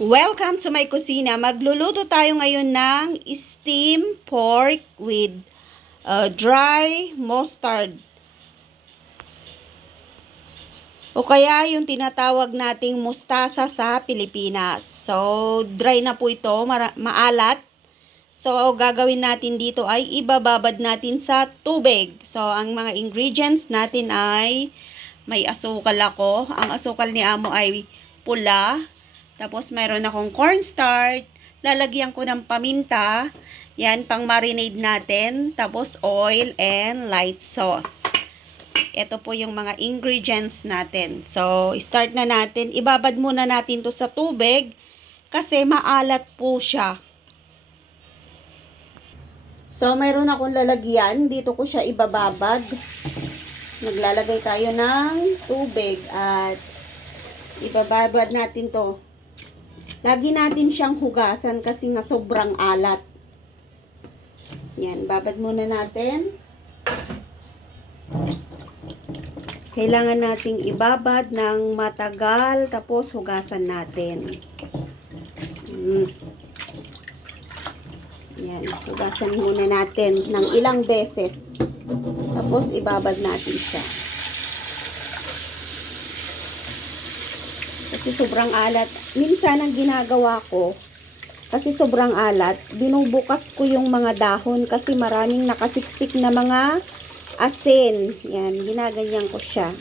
Welcome to my kusina. Magluluto tayo ngayon ng steamed pork with dry mustard. O kaya yung tinatawag nating mustasa sa Pilipinas. So, dry na po ito, maalat. So, gagawin natin dito ay ibababad natin sa tubig. So, ang mga ingredients natin ay may asukal ako. Ang asukal ni Amo ay pula. Tapos, mayroon akong cornstarch. Lalagyan ko ng paminta. Yan, pang marinade natin. Tapos, oil and light sauce. Ito po yung mga ingredients natin. So, start na natin. Ibabad muna natin to sa tubig kasi maalat po siya. So, mayroon akong lalagyan. Dito ko siya ibababad. Naglalagay tayo ng tubig at ibababad natin to. Lagi natin siyang hugasan kasi nga sobrang alat. Yan, babad muna natin. Kailangan nating ibabad ng matagal tapos hugasan natin. Yan, hugasan muna natin ng ilang beses. Tapos ibabad natin siya. Kasi sobrang alat. Minsan ang ginagawa ko, kasi sobrang alat, binubukas ko yung mga dahon kasi maraming nakasiksik na mga asin. Yan, ginaganyan ko siya.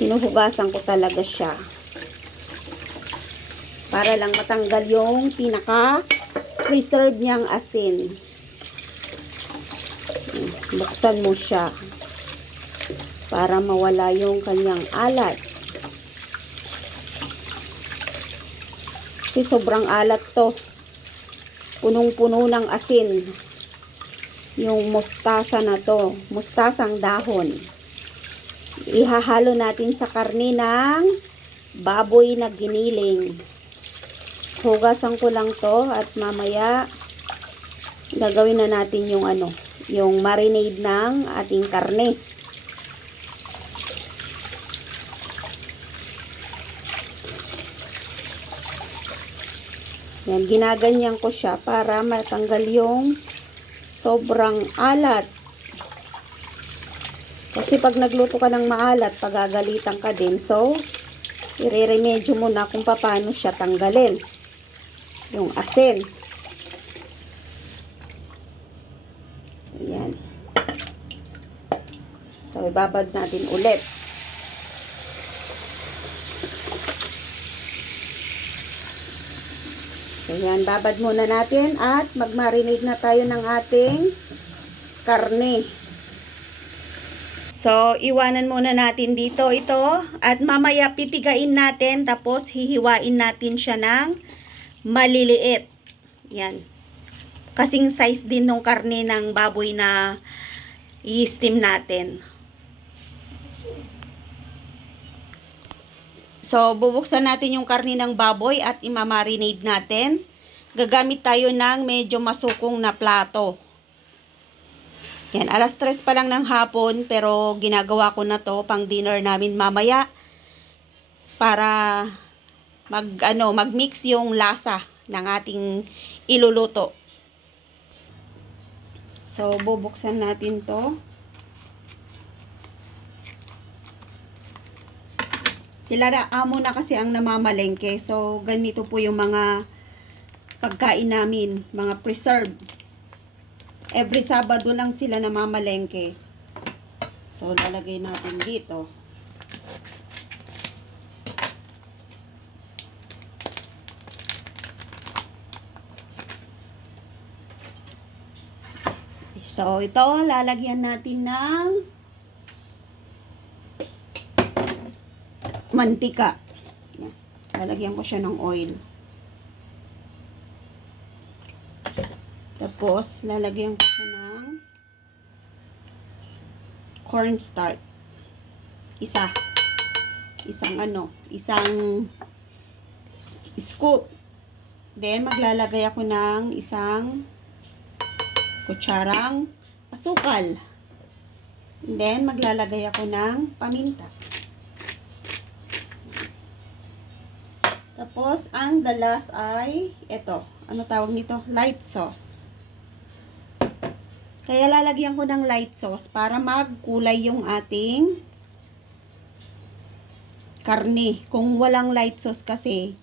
Hinuhugasan ko talaga siya. Para lang matanggal yung pinaka-preserve niyang asin. Buksan mo siya. Para mawala yung kanyang alat. Kasi sobrang alat to. Punong-puno ng asin. Yung mustasa na to. Mustasang dahon. Ihahalo natin sa karne ng baboy na giniling. Hugasan ko lang to at mamaya gagawin na natin yung yung marinade ng ating karne. Yan, ginaganyan ko siya para matanggal yung sobrang alat. Kasi pag nagluto ka ng maalat, pagagalitan ka din. So, ireremedyo mo na kung paano siya tanggalin. Yung asin. Ayan. So, ibabad natin ulit. So, yan. Babad muna natin at mag-marinate na tayo ng ating karne. So, iwanan muna natin dito ito at mamaya pipigain natin tapos hihiwain natin siya ng maliliit. Yan. Kasing size din ng karne ng baboy na i-steam natin. So, bubuksan natin yung karne ng baboy at imamarinate natin. Gagamit tayo ng medyo masukong na plato. Yan, alas 3 pa lang ng hapon pero ginagawa ko na to pang dinner namin mamaya para mag-mix yung lasa ng ating iluluto. So, bubuksan natin to. Sila Amo na kasi ang namamalengke. So, ganito po yung mga pagkain namin, mga preserved. Every Sabado lang sila namamalengke. So, lalagay natin dito. So, ito, lalagyan natin ng mantika. Lalagyan ko siya ng oil. Tapos, lalagyan ko siya ng cornstarch. Isang scoop. Then, maglalagay ako ng isang kutsarang asukal. Then, maglalagay ako ng paminta. Tapos, ang the last ay, ito. Ano tawag nito? Light sauce. Kaya lalagyan ko ng light sauce para magkulay yung ating karne. Kung walang light sauce kasi,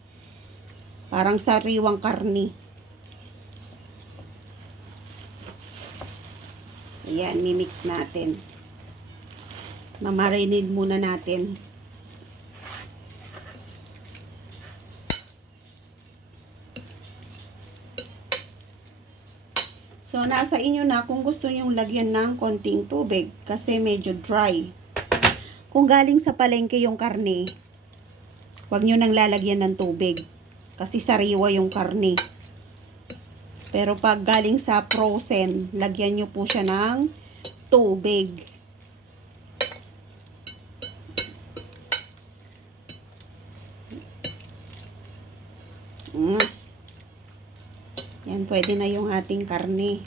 parang sariwang karne. So, yan. Mimix natin. Mamarinate muna natin. So, nasa inyo na kung gusto nyong lagyan ng konting tubig kasi medyo dry. Kung galing sa palengke yung karne, huwag nyo nang lalagyan ng tubig kasi sariwa yung karne. Pero pag galing sa frozen, lagyan nyo po siya ng tubig. Yan, pwede na yung ating karne.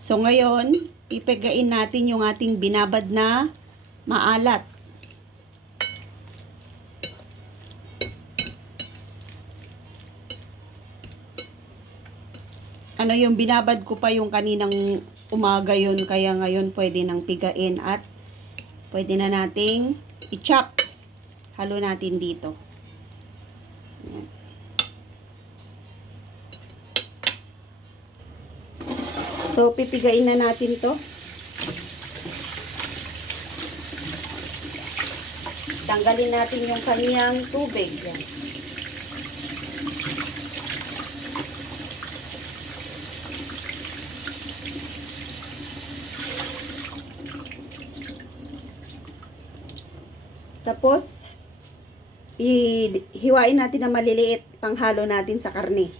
So, ngayon, ipigain natin yung ating binabad na maalat. Ano yung binabad ko pa yung kaninang umaga yun, kaya ngayon pwede nang pigain at pwede na nating i-chop. Halo natin dito. Ayan. So, pipigain na natin to. Tanggalin natin yung kaniyang tubig. Yan. Tapos, hiwain natin na maliliit panghalo natin sa karne.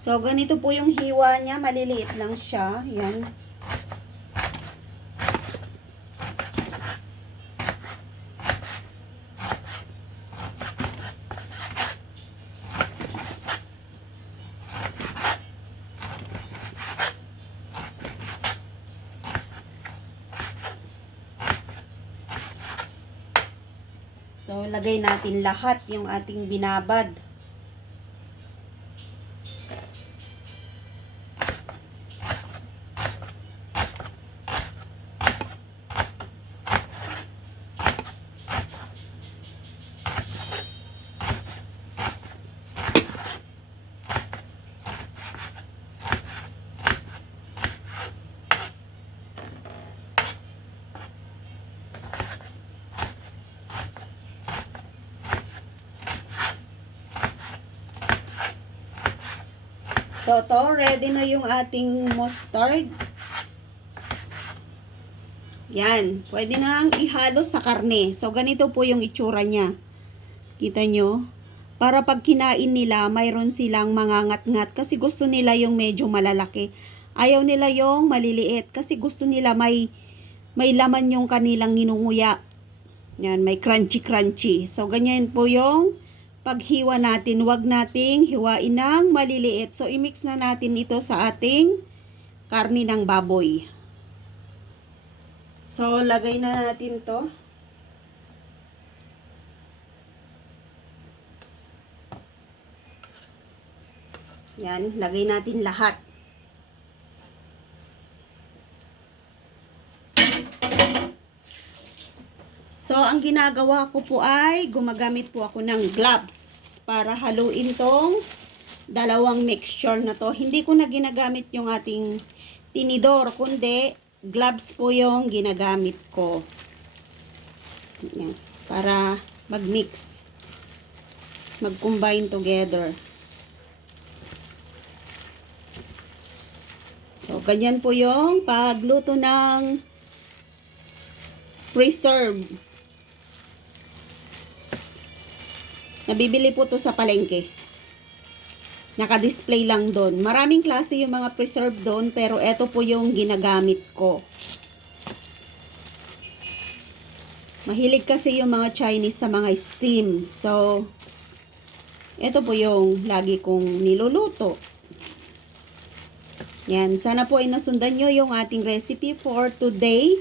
So, ganito po yung hiwa niya. Maliliit lang siya. Yan. So, lagay natin lahat yung ating binabad. So, to, ready na yung ating mustard. Yan. Pwede nang ihalo sa karne. So, ganito po yung itsura niya. Kita nyo? Para pag kinain nila, mayroon silang mangangat-ngat. Kasi gusto nila yung medyo malalaki. Ayaw nila yung maliliit. Kasi gusto nila may laman yung kanilang ninunguya. Yan, may crunchy-crunchy. So, ganyan po yung paghiwa natin. Huwag nating hiwain ng maliliit. So, i-mix na natin ito sa ating karni ng baboy. So, lagay na natin to. Yan, lagay natin lahat. So, ang ginagawa ko po ay gumagamit po ako ng gloves para haluin tong dalawang mixture na to. Hindi ko na ginagamit yung ating tinidor, kundi gloves po yung ginagamit ko. Yan, para mag-mix, mag-combine together. So, ganyan po yung pagluto ng preserve. Nabibili po to sa palengke. Naka-display lang doon. Maraming klase yung mga preserve doon, pero ito po yung ginagamit ko. Mahilig kasi yung mga Chinese sa mga steam. So, ito po yung lagi kong niluluto. Yan. Sana po ay nasundan nyo yung ating recipe for today.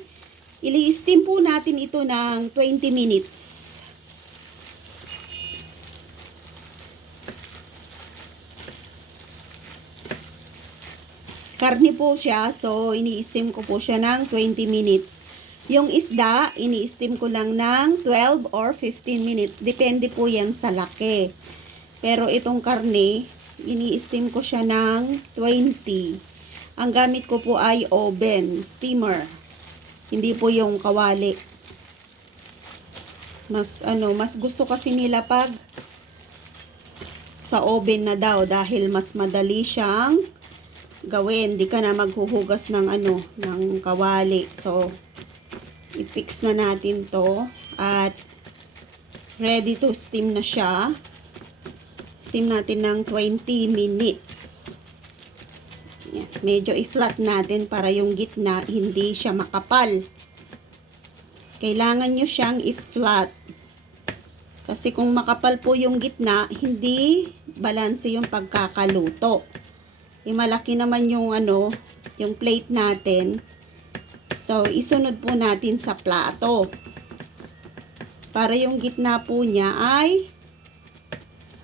I-steam po natin ito ng 20 minutes. Karne po siya, so ini-steam ko po siya ng 20 minutes. Yung isda, ini-steam ko lang ng 12 or 15 minutes. Depende po yan sa laki. Pero itong karne, ini-steam ko siya ng 20. Ang gamit ko po ay oven, steamer. Hindi po yung kawali. Mas gusto kasi nila pag sa oven na daw dahil mas madali siyang gawin. Di ka na maghuhugas ng ng kawali. So, i-fix na natin to at ready to steam na siya. Steam natin ng 20 minutes. Yan. Medyo i-flat natin para yung gitna hindi siya makapal. Kailangan nyo siyang i-flat. Kasi kung makapal po yung gitna, hindi balanse yung pagkakaluto. Malaki naman yung yung plate natin. So, isunod po natin sa plato. Para yung gitna po niya ay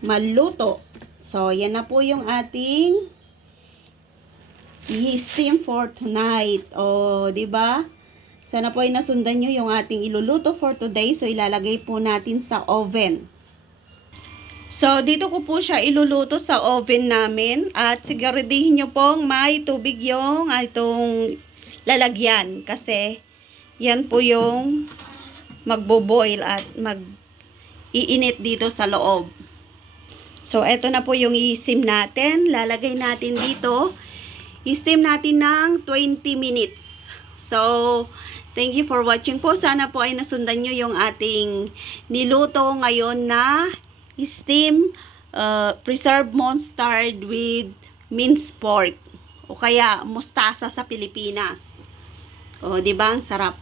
maluto. So, yan na po yung ating i-steam for tonight. O, di ba? Sana po ay nasundan nyo yung ating iluluto for today. So, ilalagay po natin sa oven. So, dito ko po siya iluluto sa oven namin. At siguridihin nyo pong may tubig yung itong lalagyan. Kasi, yan po yung magbo-boil at mag-iinit dito sa loob. So, eto na po yung i-steam natin. Lalagay natin dito. I-steam natin ng 20 minutes. So, thank you for watching po. Sana po ay nasundan nyo yung ating niluto ngayon na steam preserved mustard with minced pork o kaya mustasa sa Pilipinas. O, di ba? Ang sarap.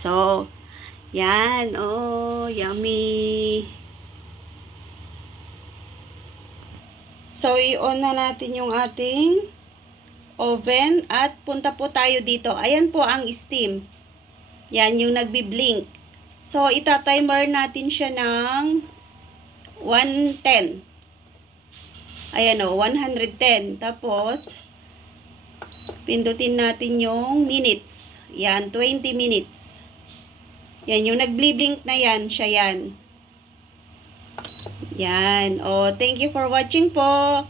So, yan. Oh, yummy. So, i-on na natin yung ating oven at punta po tayo dito. Ayan po ang steam. Yan yung nagbi-blink. So, ita-timer natin siya ng 110. Ayan o, 110. Tapos, pindutin natin yung minutes. Yan, 20 minutes. Yan, yung nag-blink na yan, siya yan. Yan. O, thank you for watching po.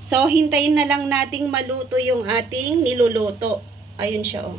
So, hintayin na lang nating maluto yung ating niluluto. Ayun siya o.